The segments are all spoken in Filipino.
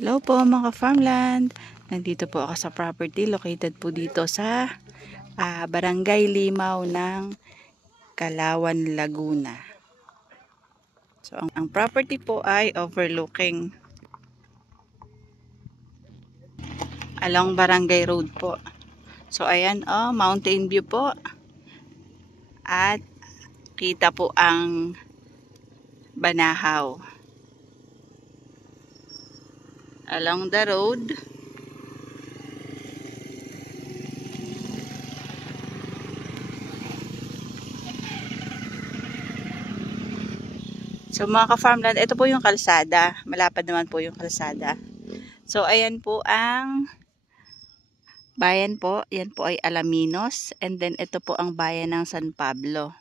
Hello po mga farmland. Nandito po ako sa property located po dito sa Barangay Limaw ng Kalawan, Laguna. So ang property po ay overlooking along Barangay Road po. So ayan mountain view po. At kita po ang Banahaw. Along the road. So mga ka-farmland, ito po yung kalsada. Malapad naman po yung kalsada. So ayan po ang bayan po. Yan po ay Alaminos. And then ito po ang bayan ng San Pablo.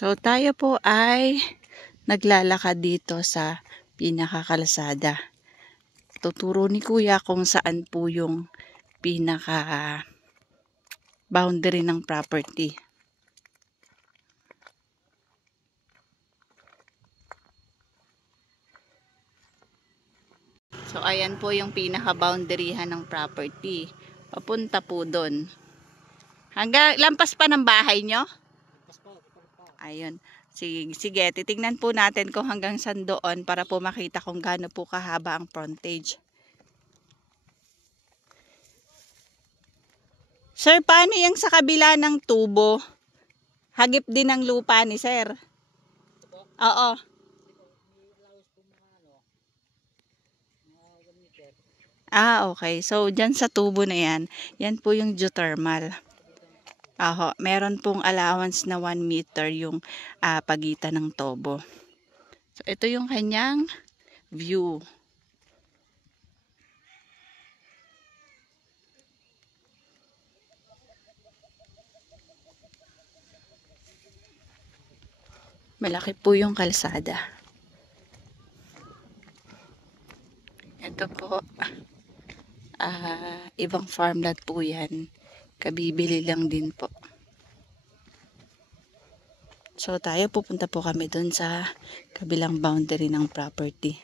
So tayo po ay naglalakad dito sa pinakakalsada. Tuturo ni Kuya kung saan po yung pinaka boundary ng property. So ayan po yung pinaka boundaryhan ng property. Papunta po doon. Hanggang lampas pa ng bahay nyo? Ayun. Sige, titingnan po natin kung hanggang saan doon para po makita kung gaano po kahaba ang frontage. Sir, paano yung sa kabila ng tubo? Hagip din ng lupa ni sir? Oo. Okay. So, dyan sa tubo na yan, yan po yung geothermal. Meron pong allowance na 1 meter yung pagitan ng tubo. So, ito yung kanyang view. Malaki po yung kalsada. Ito po, ibang farmland po yan. Kabibili lang din po. So, tayo pupunta po kami dun sa kabilang boundary ng property.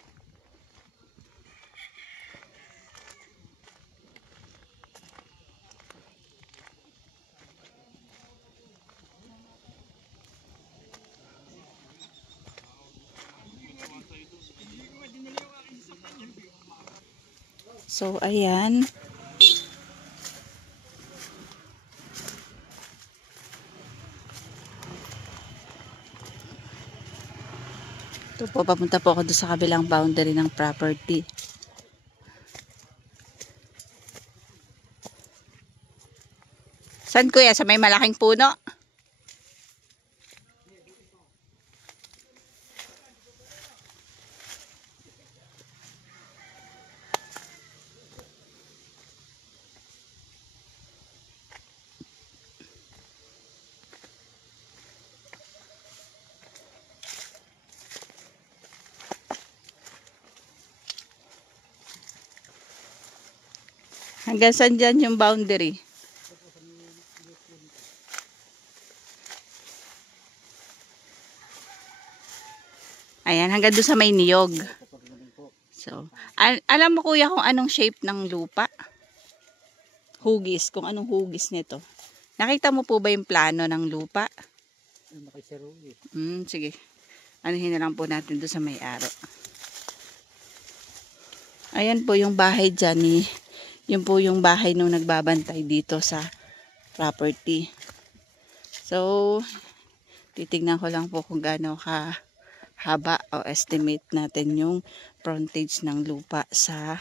So, ayan. Ito po, papunta po ako doon sa kabilang boundary ng property. Saan kuya? Sa may malaking puno? Hanggang saan dyan yung boundary? Ayan, hanggang doon sa may niyog. So, alam mo kuya kung anong shape ng lupa? Hugis, kung anong hugis nito. Nakita mo po ba yung plano ng lupa? Sige. Anuhin na lang po natin doon sa may aro. Ayan po yung bahay dyan. Yun po yung bahay nung nagbabantay dito sa property. So, titignan ko lang po kung gaano haba o estimate natin yung frontage ng lupa sa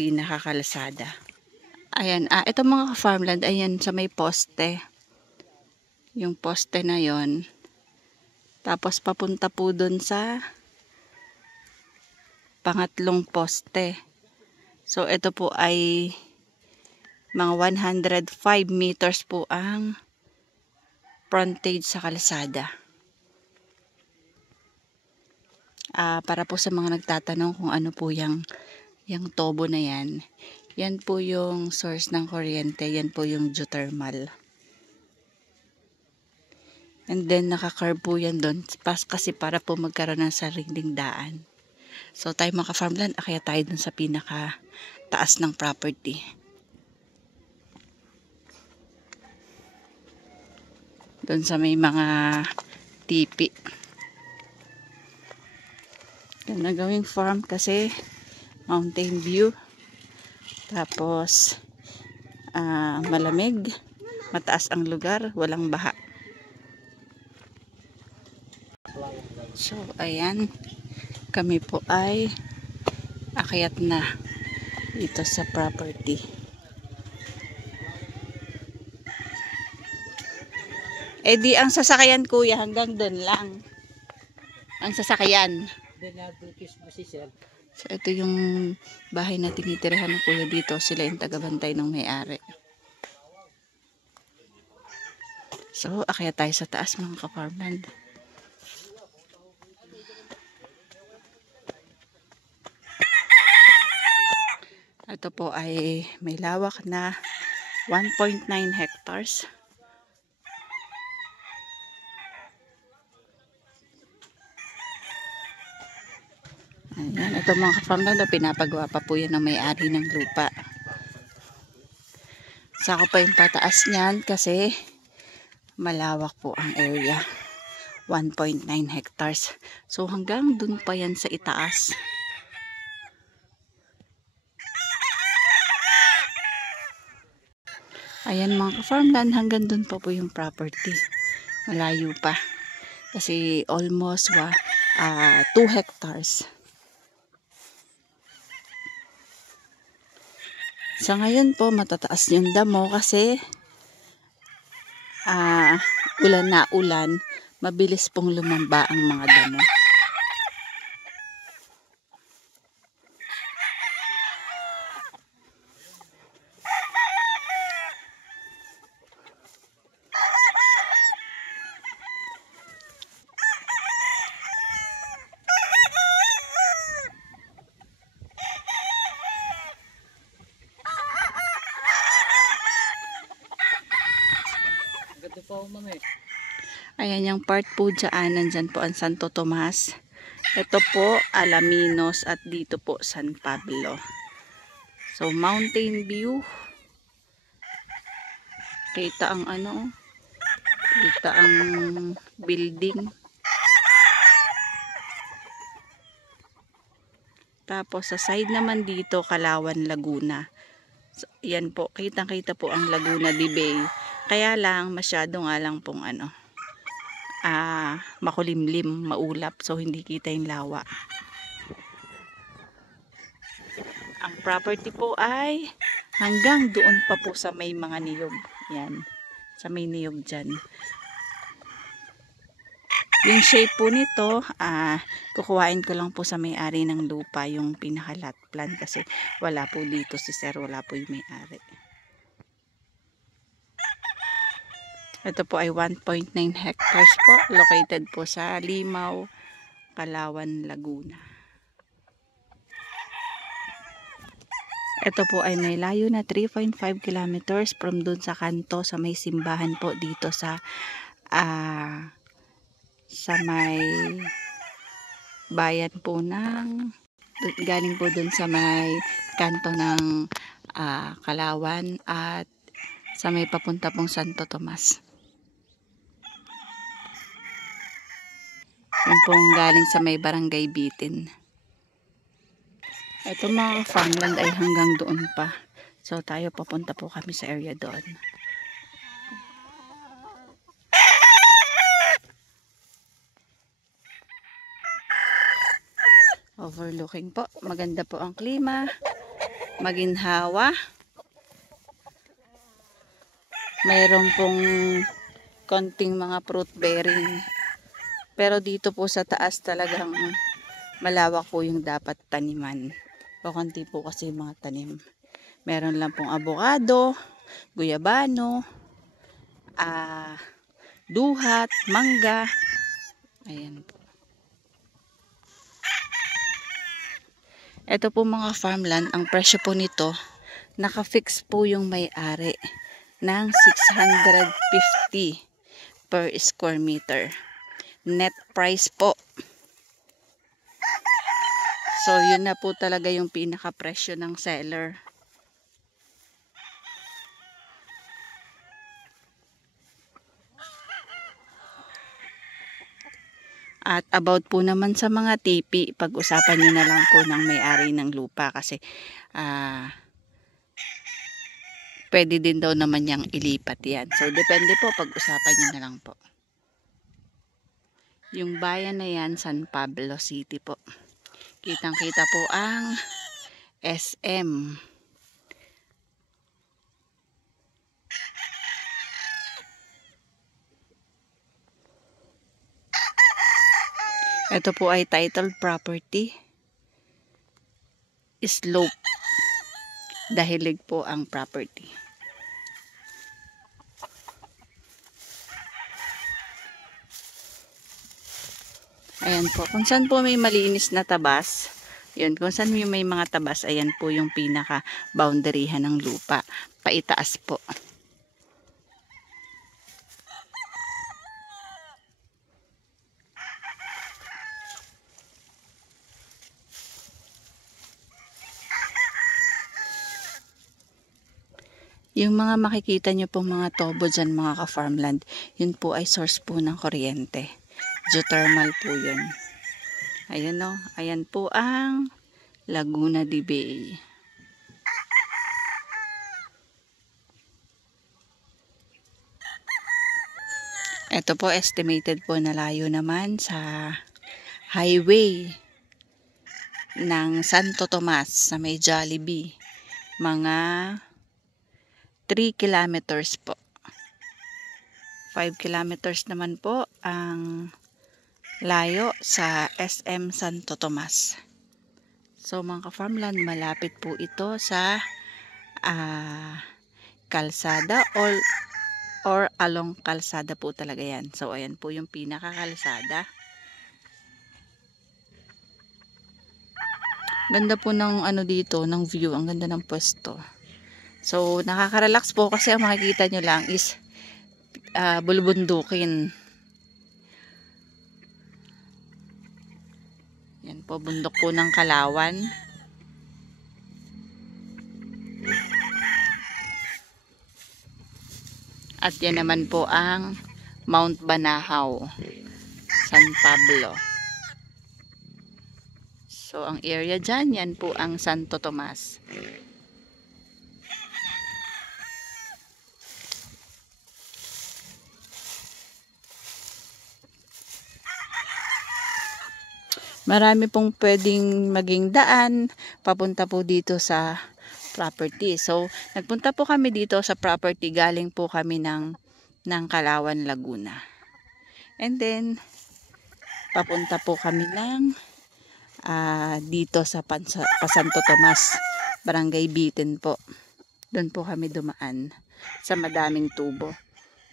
pinakakalsada. Ayan, ito mga farmland, ayan sa may poste. Yung poste na yon. Tapos papunta po dun sa pangatlong poste. So, ito po ay mga 105 meters po ang frontage sa kalsada. Para po sa mga nagtatanong kung ano po yung tobo na yan. Yan po yung source ng kuryente. Yan po yung geothermal. And then naka-curve po yan doon. Kasi para po magkaroon ng sariling daan. So tayo mga ka-farmland, kaya tayo dun sa pinaka taas ng property. Doon sa may mga tipi. Ganda gawing farm kasi mountain view. Tapos malamig. Mataas ang lugar. Walang baha. So ayan. Kami po ay akyat na dito sa property. Eh di ang sasakyan kuya hanggang doon lang. Ang sasakyan. So ito yung bahay na tinitirahan ng kuya dito. Sila yung tagabantay ng may-ari. So akyat tayo sa taas mga ka-farmland. Ito po ay may lawak na 1.9 hectares. Ayan, ito mga ka-farmland, pinapagawa pa po yan ng may-ari ng lupa. Sako pa yung pataas niyan kasi malawak po ang area. 1.9 hectares. So hanggang dun pa yan sa itaas. Ayan mga ka-farmland, hanggang dun pa po yung property. Malayo pa. Kasi almost 2 hectares. Sa ngayon po, matataas yung damo kasi ulan na ulan, mabilis pong lumamba ang mga damo. Ayan yung part po dyan, nandyan po ang Santo Tomas. Ito po Alaminos at dito po San Pablo. So mountain view. Kita ang kita ang building. Tapos sa side naman dito Kalawan, Laguna. So, yan po, kitang-kita po ang Laguna de Bay. Kaya lang masyado nga lang pong makulimlim, maulap, so hindi kita yung lawa. Ang property po ay hanggang doon pa po sa may mga niyog. Yan, sa may niyog dyan. Yung shape po nito, kukuhain ko lang po sa may-ari ng lupa yung pinaka-lot plan kasi wala po dito si sir, wala po yung may-ari. Ito po ay 1.9 hectares po, located po sa Limao, Kalawan, Laguna. Ito po ay may layo na 3.5 kilometers from dun sa kanto sa may simbahan po dito sa may bayan po ng galing po dun sa may kanto ng Kalawan at sa may papunta pong Santo Tomas. Yun pong galing sa may Barangay Bitin. Ito mga farmland ay hanggang doon pa. So tayo papunta po kami sa area doon. Overlooking po. Maganda po ang klima. Maginhawa. Mayroon pong konting mga fruit bearing. Pero dito po sa taas talagang malawak po yung dapat taniman. O konti po kasi yung mga tanim. Meron lang pong avocado, guyabano, duhat, mangga. Ayan po. Ito po mga farmland, ang presyo po nito, naka-fix po yung may-ari ng 650 per square meter. Net price po. So, yun na po talaga yung pinaka-presyo ng seller. At about po naman sa mga tipi, pag-usapan nyo na lang po ng may-ari ng lupa kasi pwede din daw naman niyang ilipat yan. So, depende po, pag-usapan nyo na lang po. Yung bayan na yan, San Pablo City po. Kitang-kita po ang SM. Ito po ay titled property. Slope. Dahilig po ang property. Ayan po. Kung saan po may malinis na tabas, yun, kung saan may mga tabas, ayan po yung pinaka-boundaryhan ng lupa. Paitaas po. Yung mga makikita nyo pong mga tobo dyan mga ka-farmland, yun po ay source po ng kuryente. Geothermal po yun. Ayan o, ayan po ang Laguna de Bay. Ito po estimated po na layo naman sa highway ng Santo Tomas sa may Jollibee. Mga 3 kilometers po. 5 kilometers naman po ang layo sa SM Santo Tomas. So mga ka-farmland, malapit po ito sa kalsada or along kalsada po talaga yan. So ayan po yung pinaka-kalsada. Ganda po ng ano dito, ng view. Ang ganda ng pwesto. So nakaka-relax po kasi ang makikita nyo lang is bulubundukin. Yan po, bundok po ng Kalawan. At yan naman po ang Mount Banahaw, San Pablo. So ang area dyan, yan po ang Santo Tomas. Marami pong pwedeng maging daan papunta po dito sa property. So, nagpunta po kami dito sa property, galing po kami ng Kalawan, Laguna. And then, papunta po kami ng dito sa Santo Tomas, Barangay Bitin po. Doon po kami dumaan sa madaming tubo.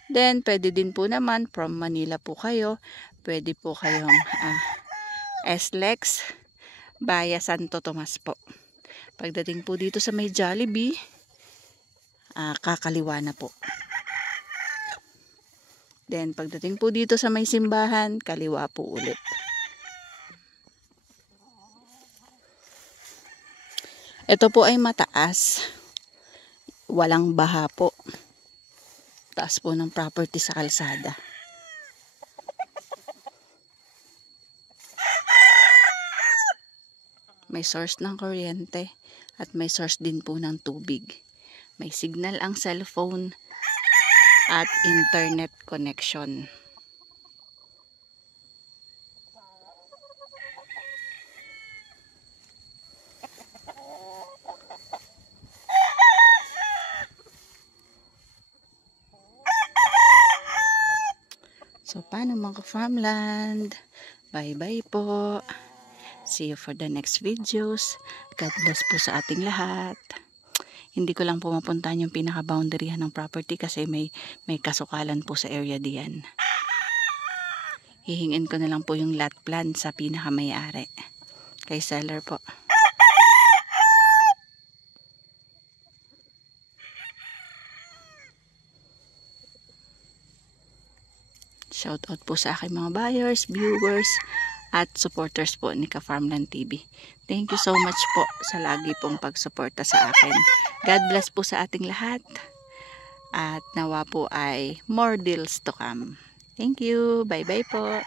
Then, pwede din po naman from Manila po kayo. Pwede po kayong SLEX via Santo Tomas po. Pagdating po dito sa may Jollibee, kakaliwa na po. Then, pagdating po dito sa may simbahan, kaliwa po ulit. Ito po ay mataas. Walang baha po. Taas po ng property sa kalsada. May source ng kuryente at may source din po ng tubig. May signal ang cellphone at internet connection. So, paano mga farmland? Bye-bye po. See you for the next videos. God bless po sa ating lahat. Hindi ko lang po mapuntahan yung pinaka-boundaryhan ng property kasi may kasukalan po sa area diyan. Hihingin ko na lang po yung lot plan sa pinaka-may-ari. Kay seller po. Shout out po sa aking mga buyers, viewers, at supporters po ni Ka-Farmland TV. Thank you so much po sa lagi pong pagsuporta sa akin. God bless po sa ating lahat. At nawa po ay more deals to come. Thank you. Bye-bye po.